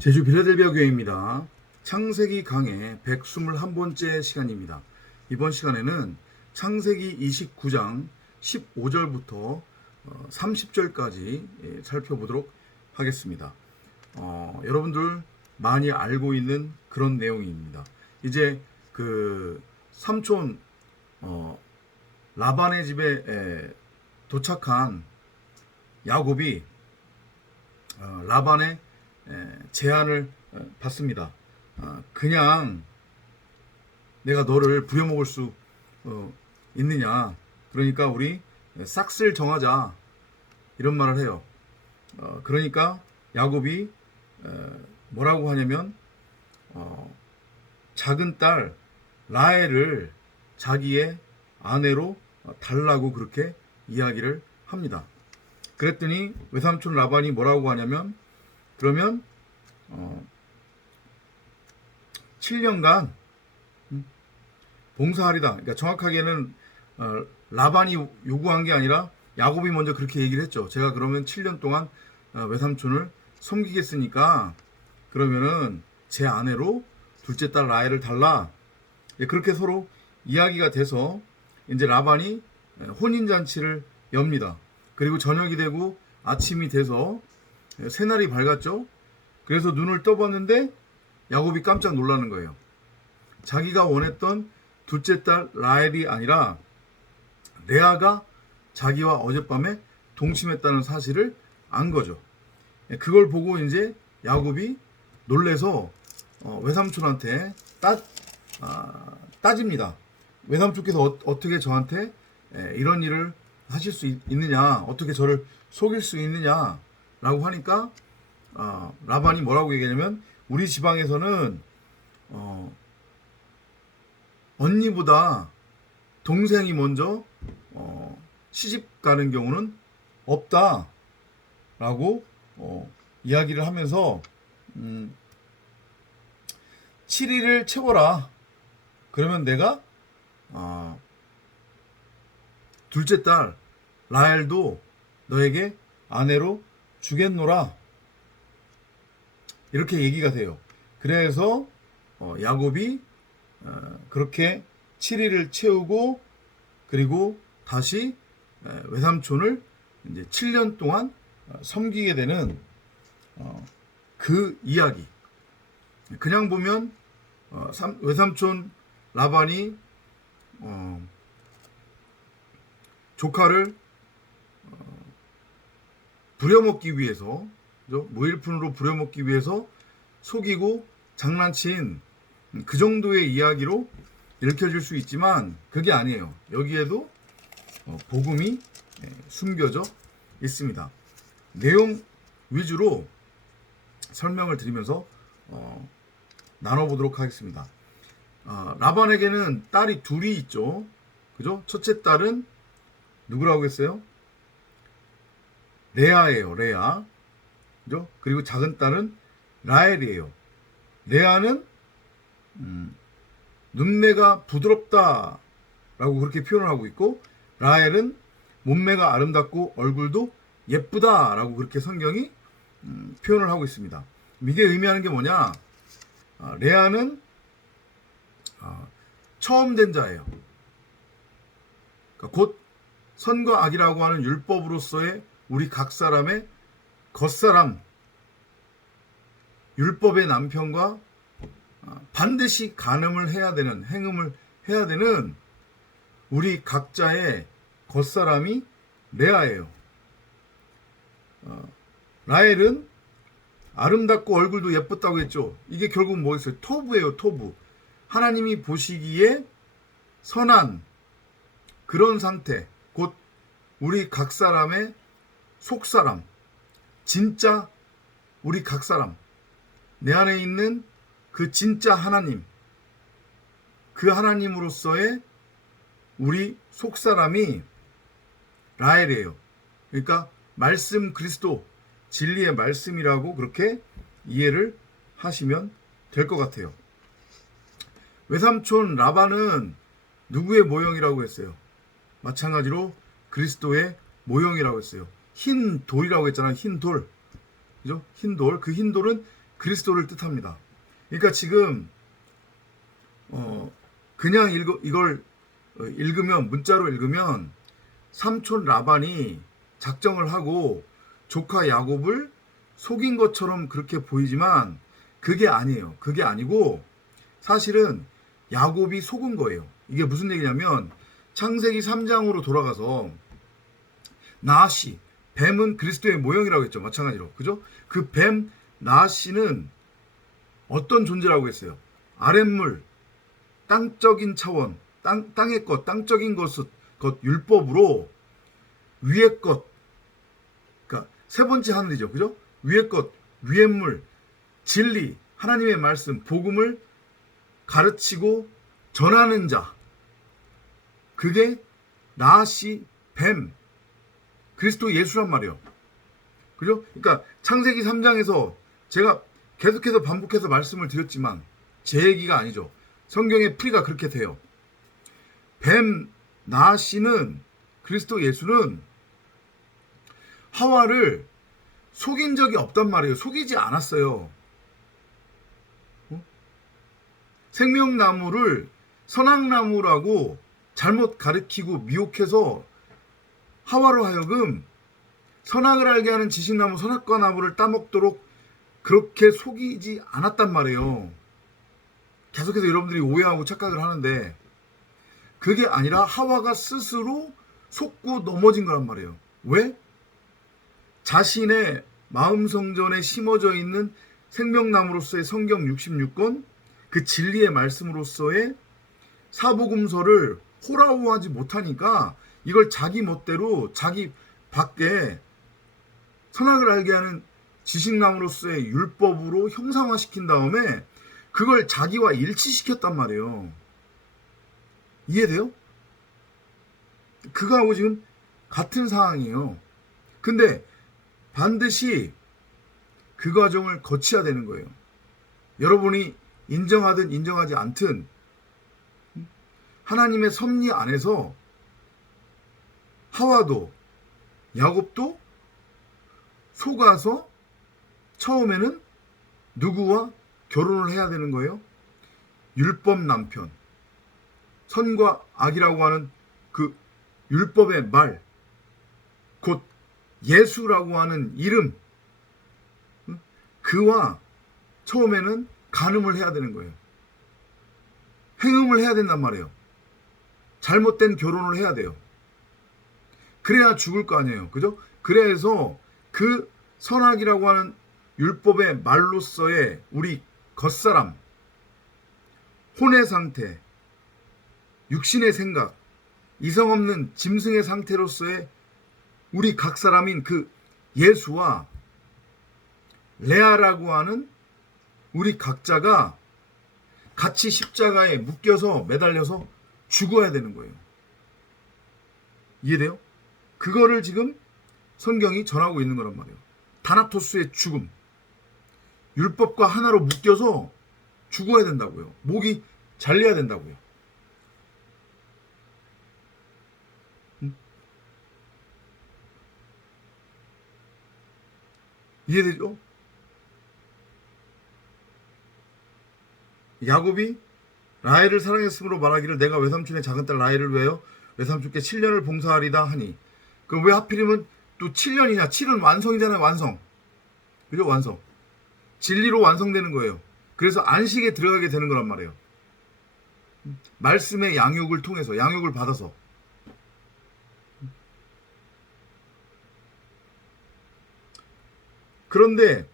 제주 빌라델비아 교회입니다. 창세기 강의 121번째 시간입니다. 이번 시간에는 창세기 29장 15절부터 30절까지 살펴보도록 하겠습니다. 여러분들 많이 알고 있는 그런 내용입니다. 이제 그 삼촌 라반의 집에 도착한 야곱이 라반의 제안을 받습니다. 그냥 내가 너를 부려먹을 수 있느냐, 그러니까 우리 싹쓸 정하자, 이런 말을 해요. 그러니까 야곱이 뭐라고 하냐면 작은 딸 라헬을 자기의 아내로 달라고 그렇게 이야기를 합니다. 그랬더니 외삼촌 라반이 뭐라고 하냐면, 그러면 7년간 봉사하리다. 그러니까 정확하게는 라반이 요구한 게 아니라 야곱이 먼저 그렇게 얘기를 했죠. 제가 그러면 7년 동안 외삼촌을 섬기겠으니까 그러면은 제 아내로 둘째 딸 라헬을 달라. 그렇게 서로 이야기가 돼서 이제 라반이 혼인잔치를 엽니다. 그리고 저녁이 되고 아침이 돼서 새날이 밝았죠. 그래서 눈을 떠봤는데 야곱이 깜짝 놀라는 거예요. 자기가 원했던 둘째 딸 라헬이 아니라 레아가 자기와 어젯밤에 동침했다는 사실을 안 거죠. 그걸 보고 이제 야곱이 놀래서 외삼촌한테 따집니다. 외삼촌께서 어떻게 저한테 이런 일을 하실 수 있느냐, 어떻게 저를 속일 수 있느냐 라고 하니까 라반이 뭐라고 얘기하냐면, 우리 지방에서는 언니보다 동생이 먼저 시집 가는 경우는 없다 라고 이야기를 하면서 7일을 채워라. 그러면 내가 둘째 딸 라헬도 너에게 아내로 주겠노라, 이렇게 얘기가 돼요. 그래서 야곱이 그렇게 7일을 채우고 그리고 다시 외삼촌을 이제 7년 동안 섬기게 되는 그 이야기. 그냥 보면 외삼촌 라반이 조카를 부려먹기 위해서, 무일푼으로 부려먹기 위해서 속이고 장난친 그 정도의 이야기로 읽혀질 수 있지만 그게 아니에요. 여기에도 복음이 숨겨져 있습니다. 내용 위주로 설명을 드리면서 나눠보도록 하겠습니다. 라반에게는 딸이 둘이 있죠. 그죠? 첫째 딸은 누구라고 했어요? 레아예요. 레아. 그죠? 그리고 작은 딸은 라헬이에요. 레아는 눈매가 부드럽다 라고 그렇게 표현을 하고 있고, 라헬은 몸매가 아름답고 얼굴도 예쁘다 라고 그렇게 성경이 표현을 하고 있습니다. 이게 의미하는 게 뭐냐? 레아는 처음 된 자예요. 그러니까 곧 선과 악이라고 하는 율법으로서의 우리 각 사람의 겉사람, 율법의 남편과 반드시 간음을 해야 되는, 행음을 해야 되는 우리 각자의 겉사람이 레아예요. 라헬은 아름답고 얼굴도 예뻤다고 했죠. 이게 결국 뭐겠어요? 토부예요, 토부. 하나님이 보시기에 선한 그런 상태, 곧 우리 각 사람의 속사람, 진짜 우리 각 사람, 내 안에 있는 그 진짜 하나님, 그 하나님으로서의 우리 속사람이 라헬이에요. 그러니까 말씀 그리스도, 진리의 말씀이라고 그렇게 이해를 하시면 될 것 같아요. 외삼촌 라반은 누구의 모형이라고 했어요? 마찬가지로 그리스도의 모형이라고 했어요. 흰 돌이라고 했잖아요. 흰 돌. 그죠? 흰 돌. 그 흰 돌은 그리스도를 뜻합니다. 그러니까 지금 그냥 이걸 읽으면, 문자로 읽으면 삼촌 라반이 작정을 하고 조카 야곱을 속인 것처럼 그렇게 보이지만 그게 아니에요. 그게 아니고 사실은 야곱이 속은 거예요. 이게 무슨 얘기냐면 창세기 3장으로 돌아가서 나아시, 뱀은 그리스도의 모형이라고 했죠. 마찬가지로. 그죠? 그 뱀 나아시는 어떤 존재라고 했어요? 아랫물, 땅적인 차원, 땅의 것, 땅적인 것 율법으로 위의 것, 그러니까 세 번째 하늘이죠. 그죠? 위의 것, 위의 물, 진리, 하나님의 말씀, 복음을 가르치고 전하는 자. 그게 나아시, 뱀, 그리스도 예수란 말이에요. 그죠? 그러니까 창세기 3장에서 제가 계속해서 반복해서 말씀을 드렸지만 제 얘기가 아니죠. 성경의 풀이가 그렇게 돼요. 뱀 나아시는, 그리스도 예수는 하와를 속인 적이 없단 말이에요. 속이지 않았어요. 생명나무를 선악나무라고 잘못 가르치고 미혹해서 하와로 하여금 선악을 알게 하는 지식나무 선악과 나무를 따먹도록 그렇게 속이지 않았단 말이에요. 계속해서 여러분들이 오해하고 착각을 하는데 그게 아니라 하와가 스스로 속고 넘어진 거란 말이에요. 왜? 자신의 마음 성전에 심어져 있는 생명나무로서의 성경 66권, 그 진리의 말씀으로서의 사복음서를 호라호하지 못하니까 이걸 자기 멋대로 자기 밖에 선악을 알게 하는 지식나무로서의 율법으로 형상화시킨 다음에 그걸 자기와 일치시켰단 말이에요. 이해돼요? 그거하고 지금 같은 상황이에요. 근데 반드시 그 과정을 거쳐야 되는 거예요. 여러분이 인정하든 인정하지 않든 하나님의 섭리 안에서 하와도 야곱도 속아서 처음에는 누구와 결혼을 해야 되는 거예요? 율법 남편, 선과 악이라고 하는 그 율법의 말, 곧 예수라고 하는 이름, 그와 처음에는 간음을 해야 되는 거예요. 행음을 해야 된단 말이에요. 잘못된 결혼을 해야 돼요. 그래야 죽을 거 아니에요. 그죠? 그래서 그 선악이라고 하는 율법의 말로서의 우리 겉사람, 혼의 상태, 육신의 생각, 이성 없는 짐승의 상태로서의 우리 각 사람인 그 예수와 레아라고 하는 우리 각자가 같이 십자가에 묶여서 매달려서 죽어야 되는 거예요. 이해돼요? 그거를 지금 성경이 전하고 있는 거란 말이에요. 다나토스의 죽음. 율법과 하나로 묶여서 죽어야 된다고요. 목이 잘려야 된다고요. 이해되죠? 야곱이 라헬을 사랑했으므로 말하기를 내가 외삼촌의 작은 딸 라헬을 위하여 외삼촌께 7년을 봉사하리다 하니, 그럼 왜 하필이면 또 7년이냐? 7은 완성이잖아요. 완성. 그죠? 완성. 진리로 완성되는 거예요. 그래서 안식에 들어가게 되는 거란 말이에요. 말씀의 양육을 통해서, 양육을 받아서. 그런데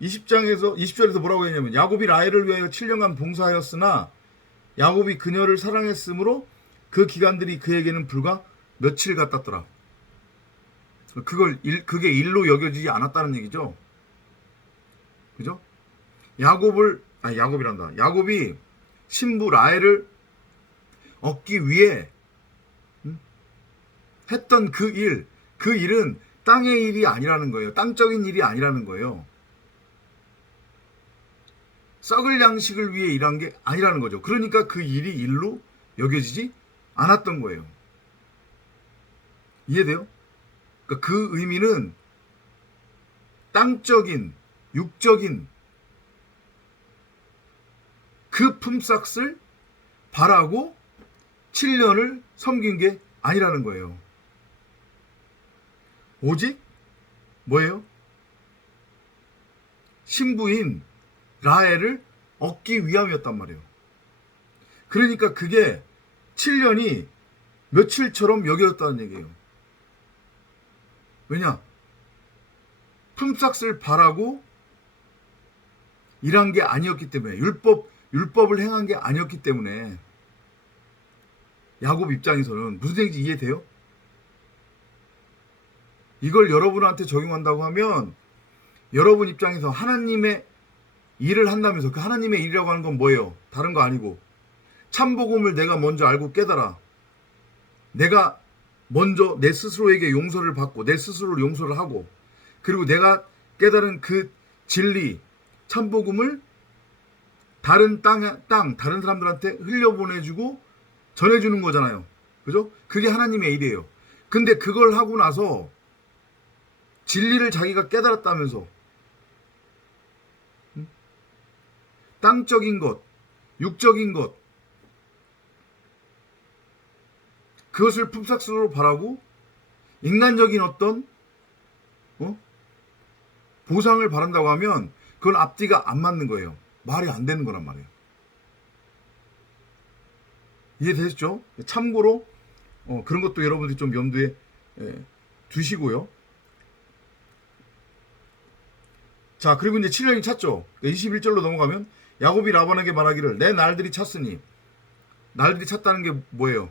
20절에서 뭐라고 했냐면 야곱이 라헬을 위하여 7년간 봉사하였으나 야곱이 그녀를 사랑했으므로 그 기간들이 그에게는 불과 며칠 같았더라. 그게 일로 여겨지지 않았다는 얘기죠. 그죠? 야곱이 신부 라헬을 얻기 위해 했던 그 일은 땅의 일이 아니라는 거예요. 땅적인 일이 아니라는 거예요. 썩을 양식을 위해 일한 게 아니라는 거죠. 그러니까 그 일이 일로 여겨지지 않았던 거예요. 이해돼요? 그러니까 그 의미는 땅적인, 육적인 그 품삯을 바라고 7년을 섬긴 게 아니라는 거예요. 오직 뭐예요? 신부인 라헬을 얻기 위함이었단 말이에요. 그러니까 그게 7년이 며칠처럼 여겨졌다는 얘기예요. 왜냐? 품삯을 바라고 일한 게 아니었기 때문에, 율법을 행한 게 아니었기 때문에. 야곱 입장에서는 무슨 얘기인지 이해돼요? 이걸 여러분한테 적용한다고 하면 여러분 입장에서 하나님의 일을 한다면서, 그 하나님의 일이라고 하는 건 뭐예요? 다른 거 아니고 참복음을 내가 먼저 알고 깨달아, 내가 먼저 내 스스로에게 용서를 받고 내 스스로를 용서를 하고, 그리고 내가 깨달은 그 진리 참복음을 다른 다른 사람들한테 흘려보내주고 전해주는 거잖아요. 그죠? 그게 하나님의 일이에요. 근데 그걸 하고 나서 진리를 자기가 깨달았다면서 땅적인 것, 육적인 것, 그것을 품삯으로 바라고 인간적인 어떤 보상을 바란다고 하면 그건 앞뒤가 안 맞는 거예요. 말이 안 되는 거란 말이에요. 이해되셨죠? 참고로 그런 것도 여러분들이 좀 염두에 두시고요. 자, 그리고 이제 7년이 찼죠. 21절로 넘어가면 야곱이 라반에게 말하기를 내 날들이 찼으니, 날들이 찼다는 게 뭐예요?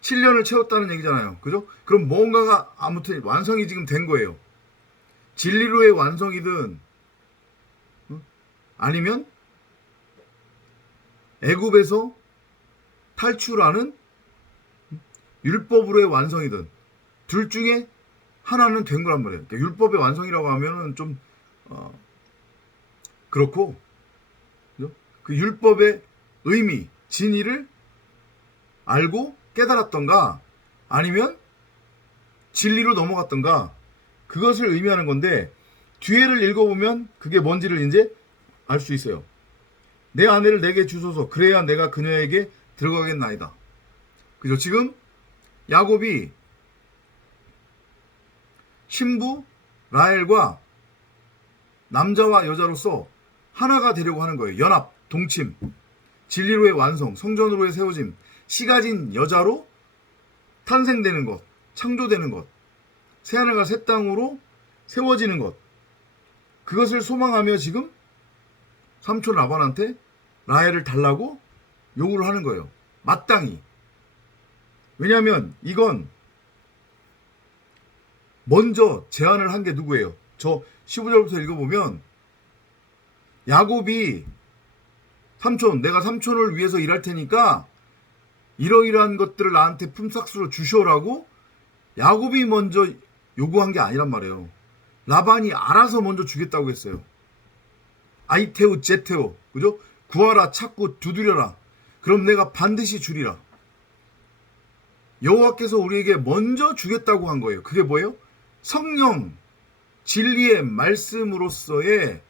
7년을 채웠다는 얘기잖아요. 그죠? 그럼 뭔가가 아무튼 완성이 지금 된 거예요. 진리로의 완성이든 아니면 애굽에서 탈출하는 율법으로의 완성이든 둘 중에 하나는 된 거란 말이에요. 그러니까 율법의 완성이라고 하면은 좀 그렇고, 그죠? 그 율법의 의미, 진리를 알고 깨달았던가 아니면 진리로 넘어갔던가, 그것을 의미하는 건데, 뒤에를 읽어보면 그게 뭔지를 이제 알 수 있어요. 내 아내를 내게 주소서, 그래야 내가 그녀에게 들어가겠나이다. 그죠? 지금 야곱이 신부 라헬과 남자와 여자로서 하나가 되려고 하는 거예요. 연합, 동침, 진리로의 완성, 성전으로의 세워짐, 시가진 여자로 탄생되는 것, 창조되는 것, 새하늘과 새 땅으로 세워지는 것, 그것을 소망하며 지금 삼촌 라반한테 라헬을 달라고 요구를 하는 거예요. 마땅히. 왜냐하면 이건 먼저 제안을 한 게 누구예요? 저 15절부터 읽어보면 야곱이 삼촌, 내가 삼촌을 위해서 일할 테니까 이러이러한 것들을 나한테 품삯으로 주셔라고 야곱이 먼저 요구한 게 아니란 말이에요. 라반이 알아서 먼저 주겠다고 했어요. 아이테오 제테오, 그죠? 구하라, 찾고 두드려라. 그럼 내가 반드시 주리라. 여호와께서 우리에게 먼저 주겠다고 한 거예요. 그게 뭐예요? 성령, 진리의 말씀으로서의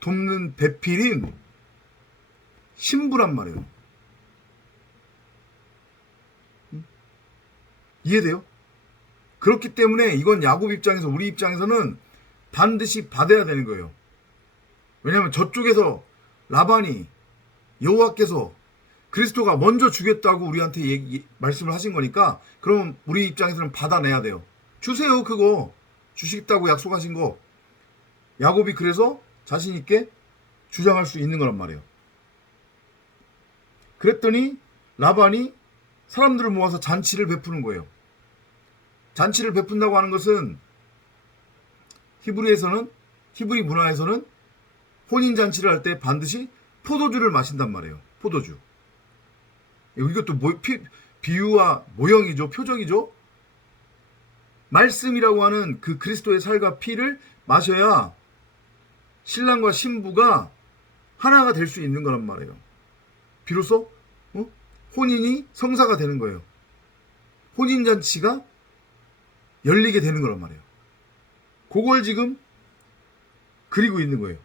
돕는 배필인 신부란 말이에요. 이해돼요? 그렇기 때문에 이건 야곱 입장에서, 우리 입장에서는 반드시 받아야 되는 거예요. 왜냐하면 저쪽에서 라반이, 여호와께서, 그리스도가 먼저 주겠다고 우리한테 말씀을 하신 거니까, 그럼 우리 입장에서는 받아내야 돼요. 주세요. 그거 주시겠다고 약속하신 거. 야곱이 그래서 자신 있게 주장할 수 있는 거란 말이에요. 그랬더니 라반이 사람들을 모아서 잔치를 베푸는 거예요. 잔치를 베푼다고 하는 것은 히브리 문화에서는 혼인 잔치를 할 때 반드시 포도주를 마신단 말이에요. 포도주. 이것도 비유와 모형이죠. 표정이죠. 말씀이라고 하는 그 그리스도의 살과 피를 마셔야 신랑과 신부가 하나가 될 수 있는 거란 말이에요. 비로소 혼인이 성사가 되는 거예요. 혼인잔치가 열리게 되는 거란 말이에요. 그걸 지금 그리고 있는 거예요.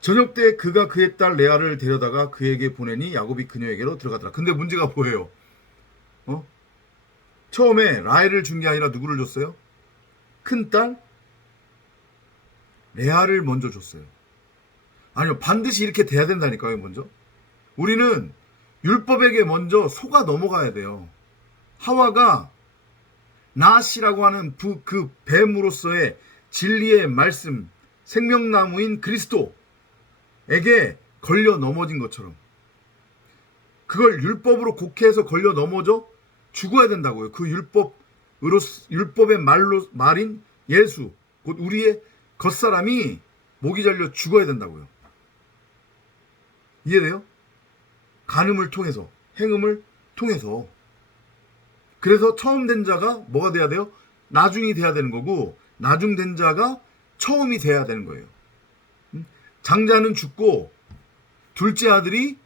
저녁 때 그가 그의 딸 레아를 데려다가 그에게 보내니 야곱이 그녀에게로 들어가더라. 근데 문제가 뭐예요? 처음에 라헬을 준 게 아니라 누구를 줬어요? 큰딸 레아를 먼저 줬어요. 아니요, 반드시 이렇게 돼야 된다니까요. 먼저 우리는 율법에게 먼저 속아 넘어가야 돼요. 하와가 나시라고 하는 그 뱀으로서의 진리의 말씀, 생명나무인 그리스도에게 걸려 넘어진 것처럼 그걸 율법으로 곡해해서 걸려 넘어져 죽어야 된다고요. 그 율법의 말인 예수, 곧 우리의 겉사람이 목이 잘려 죽어야 된다고요. 이해돼요? 간음을 통해서, 행음을 통해서. 그래서 처음 된 자가 뭐가 돼야 돼요? 나중이 돼야 되는 거고, 나중 된 자가 처음이 돼야 되는 거예요. 장자는 죽고 둘째 아들이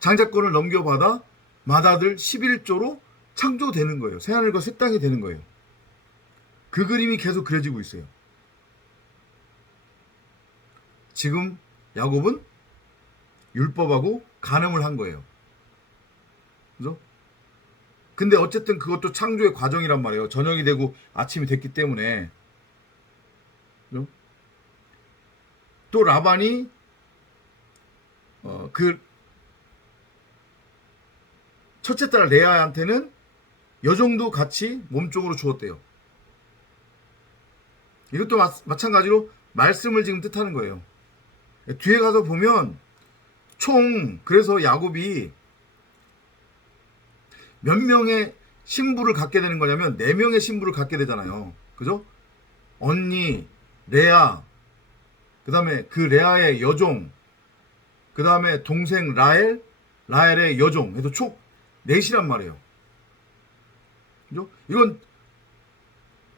장자권을 넘겨받아 맏아들 11조로 창조되는 거예요. 새하늘과 새 땅이 되는 거예요. 그 그림이 계속 그려지고 있어요. 지금 야곱은 율법하고 간음을 한 거예요. 그죠? 근데 어쨌든 그것도 창조의 과정이란 말이에요. 저녁이 되고 아침이 됐기 때문에. 그죠? 또 라반이 그 첫째 딸 레아한테는 여종도 같이 몸종으로 주었대요. 이것도 마찬가지로 말씀을 지금 뜻하는 거예요. 뒤에 가서 보면 그래서 야곱이 몇 명의 신부를 갖게 되는 거냐면 4명의 신부를 갖게 되잖아요. 그죠? 언니, 레아, 그 다음에 그 레아의 여종, 그 다음에 동생 라헬의 여종 해서 총 4이란 말이에요. 그죠? 이건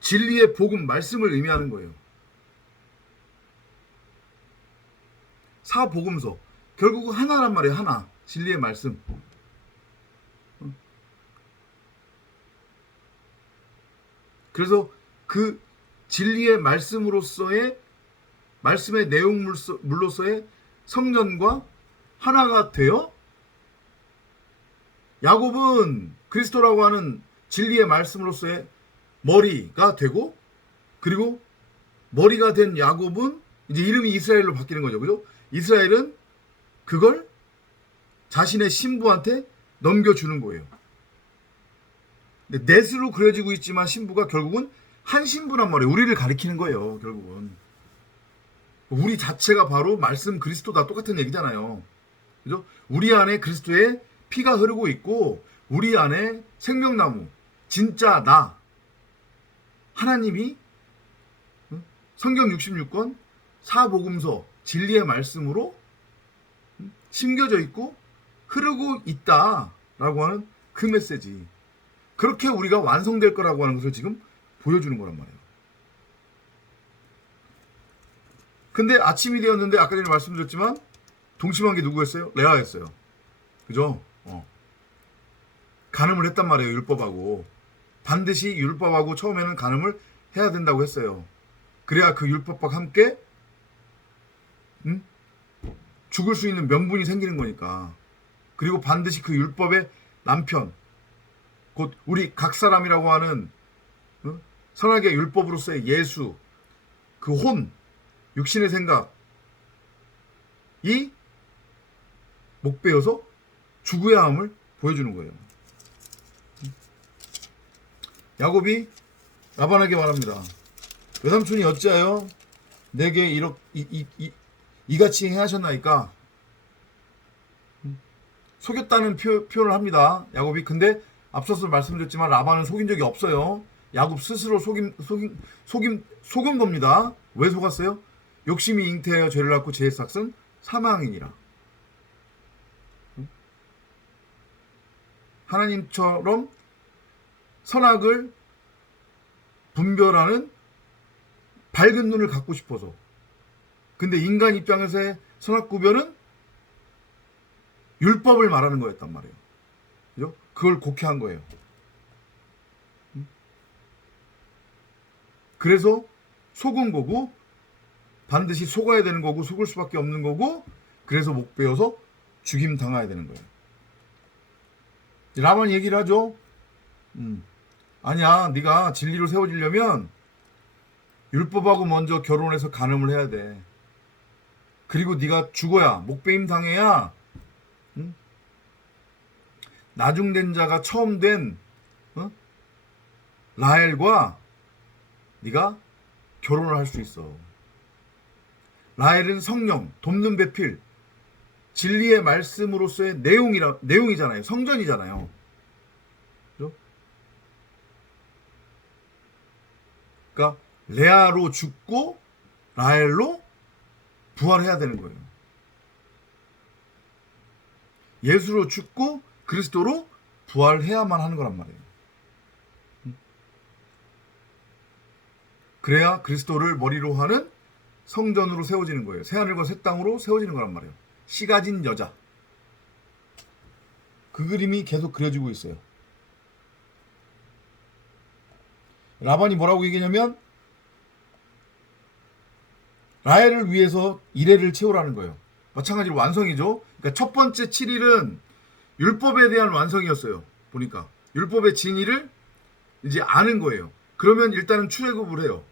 진리의 복음, 말씀을 의미하는 거예요. 사복음서. 결국은 하나란 말이에요. 하나. 진리의 말씀. 그래서 그 진리의 말씀으로서의 말씀의 내용물로서의 성전과 하나가 되어 야곱은 그리스도라고 하는 진리의 말씀으로서의 머리가 되고, 그리고 머리가 된 야곱은 이제 이름이 이스라엘로 바뀌는 거죠. 그죠? 이스라엘은 그걸 자신의 신부한테 넘겨주는 거예요. 넷으로 그려지고 있지만 신부가 결국은 한 신부란 말이에요. 우리를 가리키는 거예요. 결국은 우리 자체가 바로 말씀 그리스도다. 똑같은 얘기잖아요. 그죠? 우리 안에 그리스도의 피가 흐르고 있고, 우리 안에 생명나무, 진짜 나 하나님이 성경 66권 사복음서 진리의 말씀으로 심겨져 있고 흐르고 있다라고 하는 그 메시지. 그렇게 우리가 완성될 거라고 하는 것을 지금 보여주는 거란 말이에요. 근데 아침이 되었는데 아까 전에 말씀드렸지만 동침한 게 누구였어요? 레아였어요. 그죠? 간음을 했단 말이에요. 율법하고. 반드시 율법하고 처음에는 간음을 해야 된다고 했어요. 그래야 그 율법과 함께 죽을 수 있는 명분이 생기는 거니까. 그리고 반드시 그 율법의 남편, 곧 우리 각 사람이라고 하는 선악의 율법으로서의 예수, 그 혼, 육신의 생각이 목베어서 죽어야 함을 보여주는 거예요. 야곱이 라반에게 말합니다. 외삼촌이 어찌하여 내게 이같이 행하셨나이까? 속였다는 표현을 합니다. 야곱이. 근데 앞서서 말씀드렸지만 라반은 속인 적이 없어요. 야곱 스스로 속은 겁니다. 왜 속았어요? 욕심이 잉태하여 죄를 낳고 죄의 삭은 사망이니라. 하나님처럼 선악을 분별하는 밝은 눈을 갖고 싶어서. 근데 인간 입장에서의 선악 구별은 율법을 말하는 거였단 말이에요. 그죠? 그걸 곡해한 거예요. 그래서 속은 거고, 반드시 속아야 되는 거고 속을 수밖에 없는 거고 그래서 목 베어서 죽임 당해야 되는 거예요. 라반이 얘기를 하죠. 아니야, 네가 진리로 세워지려면 율법하고 먼저 결혼해서 간음을 해야 돼. 그리고 네가 죽어야 목베임 당해야 나중된 자가 처음 된 라헬과 네가 결혼을 할 수 있어. 라헬은 성령, 돕는 배필, 진리의 말씀으로서의 내용이잖아요. 성전이잖아요. 그죠? 그러니까 레아로 죽고 라헬로 부활해야 되는 거예요. 예수로 죽고 그리스도로 부활해야만 하는 거란 말이에요. 그래야 그리스도를 머리로 하는 성전으로 세워지는 거예요. 새하늘과 새 땅으로 세워지는 거란 말이에요. 씨 가진 여자. 그 그림이 계속 그려지고 있어요. 라반이 뭐라고 얘기냐면 라헬을 위해서 이레를 채우라는 거예요. 마찬가지로 완성이죠. 그러니까 첫 번째 7일은 율법에 대한 완성이었어요. 보니까 율법의 진리를 이제 아는 거예요. 그러면 일단은 출애굽을 해요.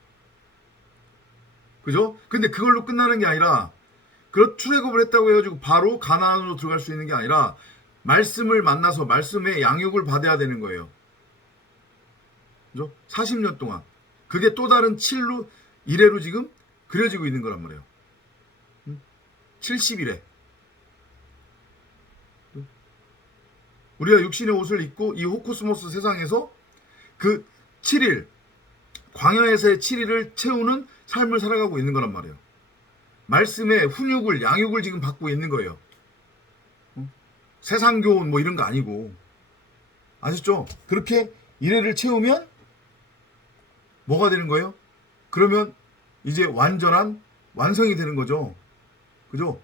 그죠? 근데 그걸로 끝나는 게 아니라 출애굽을 했다고 해가지고 바로 가나안으로 들어갈 수 있는 게 아니라 말씀을 만나서 말씀의 양육을 받아야 되는 거예요. 그죠? 40년 동안. 그게 또 다른 7로 이래로 지금 그려지고 있는 거란 말이에요. 70일에. 우리가 육신의 옷을 입고 이 호코스모스 세상에서 그 7일, 광야에서의 7일을 채우는 삶을 살아가고 있는 거란 말이에요. 말씀의 훈육을, 양육을 지금 받고 있는 거예요. 세상 교훈 뭐 이런 거 아니고. 아셨죠? 그렇게 이래를 채우면 뭐가 되는 거예요? 그러면 이제 완전한 완성이 되는 거죠. 그죠?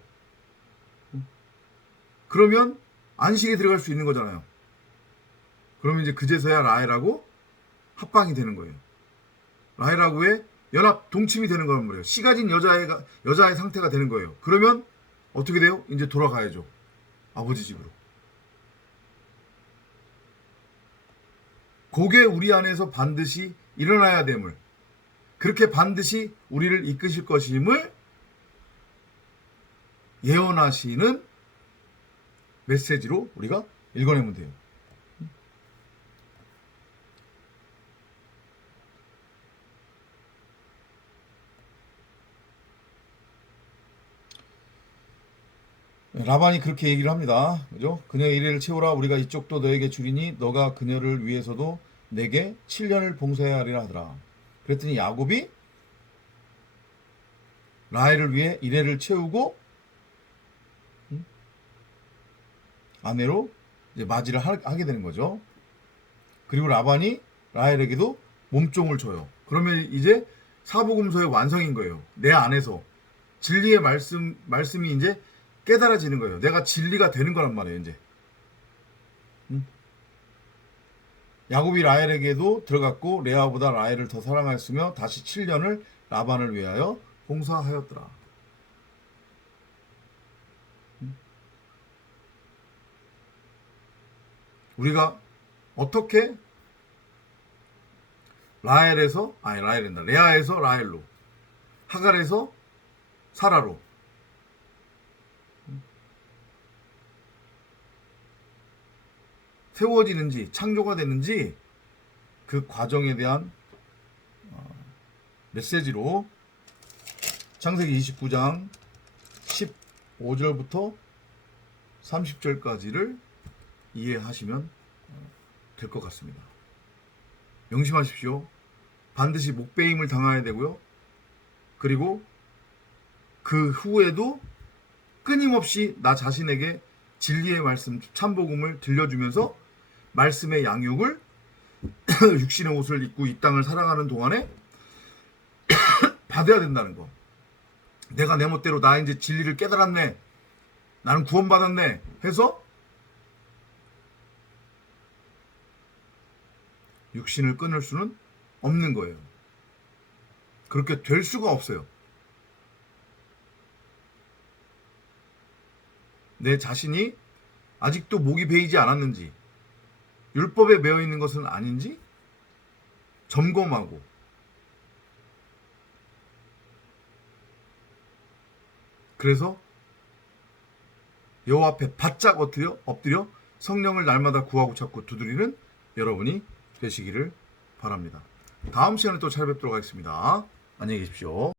그러면 안식에 들어갈 수 있는 거잖아요. 그러면 이제 그제서야 라헬하고 합방이 되는 거예요. 라헬하고의 연합 동침이 되는 거란 말이에요. 씨 가진 여자의 상태가 되는 거예요. 그러면 어떻게 돼요? 이제 돌아가야죠. 아버지 집으로. 그게 우리 안에서 반드시 일어나야 됨을, 그렇게 반드시 우리를 이끄실 것임을 예언하시는 메시지로 우리가 읽어내면 돼요. 라반이 그렇게 얘기를 합니다. 그죠? 그녀의 이래를 채우라. 우리가 이쪽도 너에게 주리니 너가 그녀를 위해서도 내게 7년을 봉사해야 하리라 하더라. 그랬더니 야곱이 라헬을 위해 이래를 채우고 아내로 이제 맞이를 하게 되는 거죠. 그리고 라반이 라헬에게도 몸종을 줘요. 그러면 이제 사복음서의 완성인 거예요. 내 안에서 진리의 말씀이 이제 깨달아지는 거예요. 내가 진리가 되는 거란 말이에요. 이제 야곱이 라헬에게도 들어갔고 레아보다 라헬을 더 사랑하였으며 다시 7년을 라반을 위하여 봉사하였더라. 우리가 어떻게 레아에서 라헬로, 하갈에서 사라로, 세워지는지 창조가 되는지 그 과정에 대한 메시지로 창세기 29장 15절부터 30절까지를 이해하시면 될 것 같습니다. 명심하십시오. 반드시 목베임을 당해야 되고요. 그리고 그 후에도 끊임없이 나 자신에게 진리의 말씀, 참복음을 들려주면서 말씀의 양육을 육신의 옷을 입고 이 땅을 살아가는 동안에 받아야 된다는 거. 내가 내 멋대로 나 이제 진리를 깨달았네, 나는 구원받았네 해서 육신을 끊을 수는 없는 거예요. 그렇게 될 수가 없어요. 내 자신이 아직도 목이 베이지 않았는지, 율법에 매여 있는 것은 아닌지 점검하고, 그래서 여호와 앞에 바짝 엎드려 성령을 날마다 구하고 찾고 두드리는 여러분이 되시기를 바랍니다. 다음 시간에 또 찾아뵙도록 하겠습니다. 안녕히 계십시오.